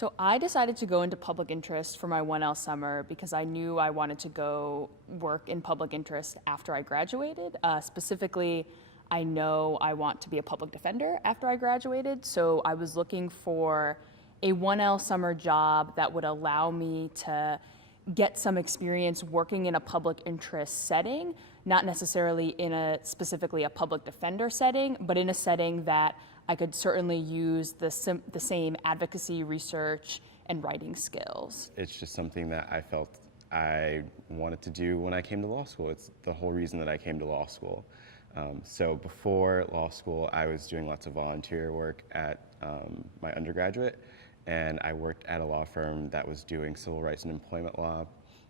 So I decided to go into public interest for my 1L summer because I knew I wanted to go work in public interest after I graduated. Specifically, I know I want to be a public defender after I graduated, so I was looking for a 1L summer job that would allow me to get some experience working in a public interest setting, not necessarily in specifically a public defender setting, but in a setting that I could certainly use the same advocacy, research, and writing skills. It's just something that I felt I wanted to do when I came to law school. It's the whole reason that I came to law school. So before law school, I was doing lots of volunteer work at my undergraduate, and I worked at a law firm that was doing civil rights and employment law.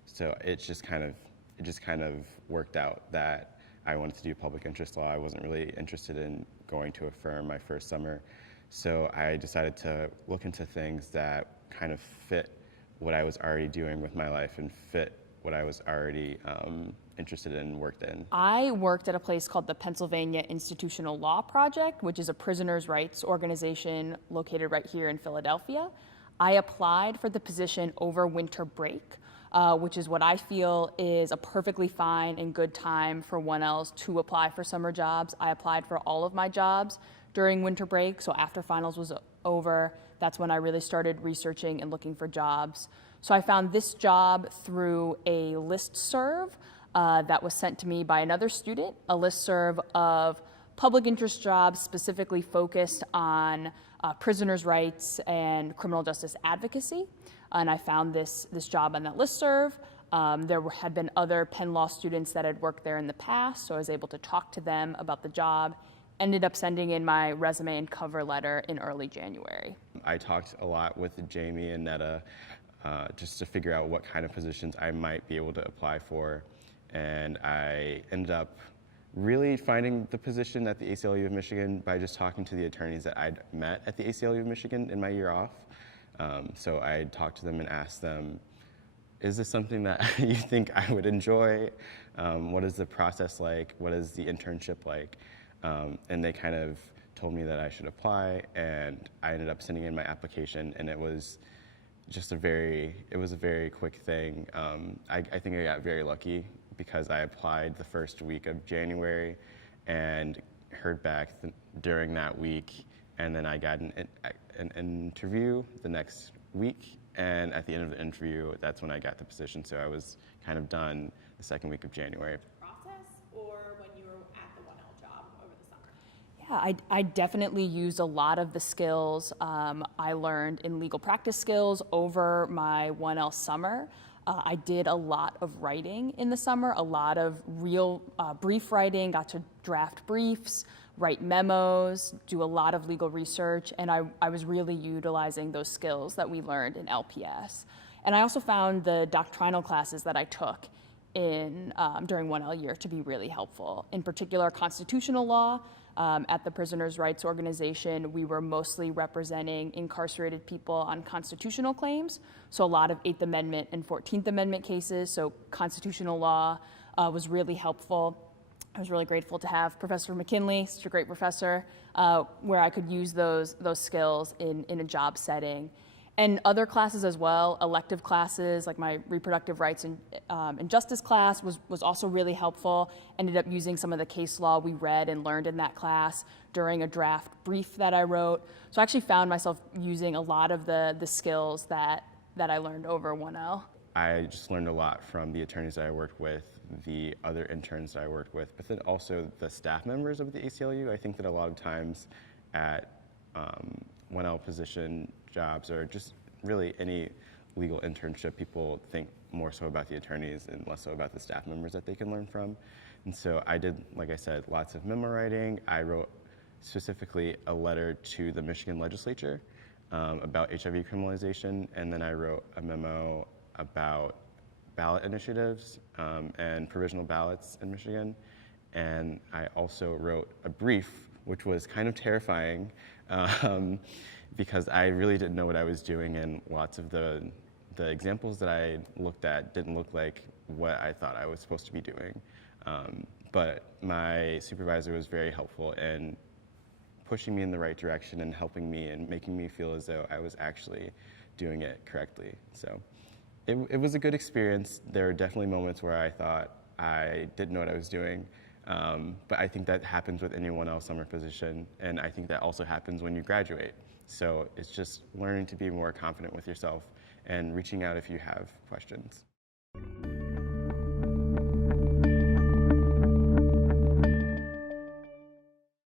So it just kind of worked out that I wanted to do public interest law. I wasn't really interested in going to a firm my first summer. So I decided to look into things that kind of fit what I was already doing with my life and fit what I was already interested in and worked in. I worked at a place called the Pennsylvania Institutional Law Project, which is a prisoners' rights organization located right here in Philadelphia. I applied for the position over winter break, which is what I feel is a perfectly fine and good time for 1Ls to apply for summer jobs. I applied for all of my jobs during winter break, so after finals was over, that's when I really started researching and looking for jobs. So I found this job through a listserv that was sent to me by another student, a listserv of public interest jobs specifically focused on prisoners' rights and criminal justice advocacy. And I found this job on that listserv. There had been other Penn Law students that had worked there in the past, so I was able to talk to them about the job. Ended up sending in my resume and cover letter in early January. I talked a lot with Jamie and Netta just to figure out what kind of positions I might be able to apply for. And I ended up really finding the position at the ACLU of Michigan by just talking to the attorneys that I'd met at the ACLU of Michigan in my year off. So I talked to them and asked them, is this something that you think I would enjoy? What is the process like? What is the internship like? And they kind of told me that I should apply, and I ended up sending in my application, and it was just a very quick thing. I think I got very lucky because I applied the first week of January and heard back during that week, and then I got an interview the next week, and at the end of the interview, that's when I got the position, so I was kind of done the second week of January. Yeah, I definitely used a lot of the skills I learned in legal practice skills over my 1L summer. I did a lot of writing in the summer, a lot of real brief writing, got to draft briefs, write memos, do a lot of legal research, and I was really utilizing those skills that we learned in LPS. And I also found the doctrinal classes that I took during 1L year to be really helpful. In particular, constitutional law. At the Prisoners' Rights Organization, we were mostly representing incarcerated people on constitutional claims, so a lot of 8th Amendment and 14th Amendment cases, so constitutional law was really helpful. I was really grateful to have Professor McKinley, such a great professor, where I could use those skills in a job setting. And other classes as well, elective classes, like my reproductive rights and justice class was also really helpful. Ended up using some of the case law we read and learned in that class during a draft brief that I wrote. So I actually found myself using a lot of the skills that I learned over 1L. I just learned a lot from the attorneys that I worked with, the other interns that I worked with, but then also the staff members of the ACLU. I think that a lot of times at 1L position jobs or just really any legal internship, people think more so about the attorneys and less so about the staff members that they can learn from. And so I did, like I said, lots of memo writing. I wrote specifically a letter to the Michigan legislature about HIV criminalization, and then I wrote a memo about ballot initiatives and provisional ballots in Michigan. And I also wrote a brief, which was kind of terrifying, because I really didn't know what I was doing, and lots of the examples that I looked at didn't look like what I thought I was supposed to be doing. But my supervisor was very helpful in pushing me in the right direction and helping me and making me feel as though I was actually doing it correctly. So it was a good experience. There were definitely moments where I thought I didn't know what I was doing. But I think that happens with any 1L summer position, and I think that also happens when you graduate. So it's just learning to be more confident with yourself and reaching out if you have questions.